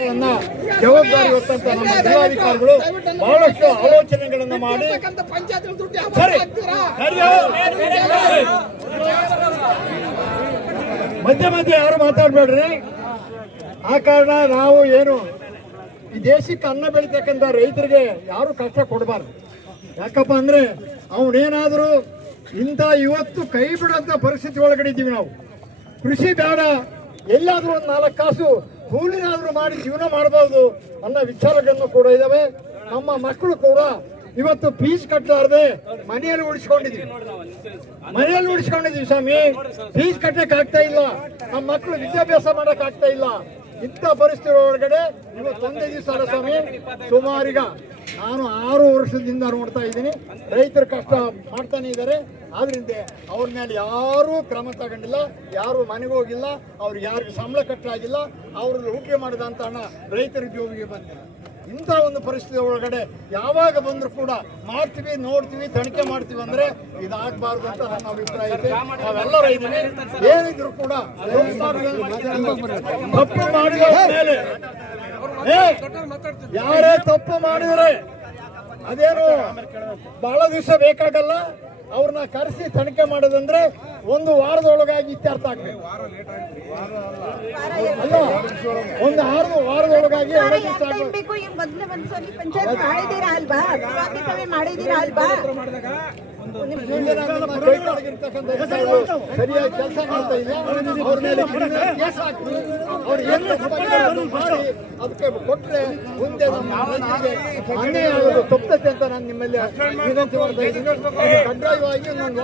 ಮಕ್ಕಳನ್ನ ಜವಾಬ್ದಾರಿ ಹೊತ್ತಂತ ನಮ್ಮ ಜಿಲ್ಲಾಧಿಕಾರಿಗಳು ಬಹಳಷ್ಟು ಆಲೋಚನೆಗಳನ್ನ ಮಾಡಿ ಮಧ್ಯೆ ಯಾರು ಮಾತಾಡ್ಬೇಡ್ರಿ. ಆ ಕಾರಣ ನಾವು ಏನು ಈ ದೇಶಕ್ಕೆ ಅನ್ನ ಬೆಳಿತಕ್ಕಂಥ ರೈತರಿಗೆ ಯಾರು ಕಷ್ಟ ಕೊಡಬಾರ್ದು. ಯಾಕಪ್ಪ ಅಂದ್ರೆ ಅವನೇನಾದ್ರೂ ಇಂಥ ಇವತ್ತು ಕೈ ಬಿಡೋಂಥ ಪರಿಸ್ಥಿತಿ ಒಳಗಡೆ ಇದ್ದೀವಿ ನಾವು. ಕೃಷಿ ಬೇಡ, ಎಲ್ಲಾದ್ರೂ ಒಂದು 4 ಕಾಸು ಕೂಲಿನಾದ್ರೂ ಮಾಡಿ ಜೀವನ ಮಾಡಬಹುದು ಅನ್ನೋ ವಿಚಾರಗಳನ್ನು ಕೂಡ ಇದಾವೆ. ನಮ್ಮ ಮಕ್ಕಳು ಕೂಡ ಇವತ್ತು ಫೀಸ್ ಕಟ್ಟಲಾರದೆ ಮನೆಯಲ್ಲಿ ಉಳಿಸ್ಕೊಂಡಿದ್ವಿ ಸ್ವಾಮಿ. ಫೀಸ್ ಕಟ್ಟಕ್ಕೆ ಆಗ್ತಾ ಇಲ್ಲ, ನಮ್ಮ ಮಕ್ಕಳು ವಿದ್ಯಾಭ್ಯಾಸ ಮಾಡಕ್ ಆಗ್ತಾ ಇಲ್ಲ. ಇಂಥ ಪರಿಸ್ಥಿತಿ ಒಳಗಡೆ ಇವತ್ತು ಒಂದೇ ದಿವಸ ಅಲ್ಲ ಸ್ವಾಮಿ, ಸುಮಾರೀಗ ನಾನು 6 ವರ್ಷದಿಂದ ನೋಡ್ತಾ ಇದ್ದೀನಿ ರೈತರು ಕಷ್ಟ ಮಾಡ್ತಾನೆ ಇದ್ದಾರೆ. ಆದ್ರಿಂದ ಅವ್ರ ಮೇಲೆ ಯಾರೂ ಕ್ರಮ ತಗೊಂಡಿಲ್ಲ, ಯಾರು ಮನೆಗೆ ಹೋಗಿಲ್ಲ, ಅವ್ರಿಗೆ ಯಾರಿಗೂ ಸಂಬಳ ಕಟ್ಟಾಗಿಲ್ಲ, ಅವ್ರಲ್ಲಿ ಹೂಡಿಕೆ ಮಾಡಿದಂತ ಹಣ ರೈತರ ಜೋಬಿಗೆ ಬಂದಿಲ್ಲ. ಇಂಥ ಒಂದು ಪರಿಸ್ಥಿತಿ ಒಳಗಡೆ ಯಾವಾಗ ಬಂದರೂ ಕೂಡ ಮಾಡ್ತೀವಿ, ನೋಡ್ತೀವಿ, ತನಿಖೆ ಮಾಡ್ತೀವಿ ಅಂದ್ರೆ ಇದಾಗಬಾರ್ದು ಅಂತ ನನ್ನ ಅಭಿಪ್ರಾಯ ಇದೆ. ನಾವೆಲ್ಲ ರೈತರು ಏನಿದ್ರು ಕೂಡ ತಪ್ಪು ಮಾಡಿದ ಮೇಲೆ ಯಾರೇ ತಪ್ಪು ಮಾಡಿದ್ರೆ ಅದೇನು ಬಹಳ ದಿವಸ ಬೇಕಾಗಲ್ಲ. ಅವ್ರನ್ನ ಕರೆಸಿ ತನಿಖೆ ಮಾಡೋದಂದ್ರೆ 1 ವಾರದೊಳಗಾಗಿ ಇತ್ಯರ್ಥ ಆಗ್ಬೇಕು. ಅಲ್ಲ, 1 ವಾರದೊಳಗಾಗಿ ಸರಿಯಾಗಿ ಕೆಲಸ ಮಾಡ್ತಾ ಇಲ್ಲ, ಅವ್ರ ಮೇಲೆ ಕೇಸ್ ಹಾಕಿ ಅವ್ರು ಏನು ಮಾಡಿ ಅದಕ್ಕೆ ಕೊಟ್ರೆ ಮುಂದೆ ನಮ್ಮ ರೈತರಿಗೆ ಅನ್ಯಾಯ ಆಗೋದು ತಪ್ಪುತ್ತೆ ಅಂತ ನಾನು ನಿಮ್ಮಲ್ಲಿ ವಿನಂತಿ ಮಾಡ್ತಾ ಇದ್ದೀನಿ. ಕಡ್ಡಾಯವಾಗಿ ನಾನು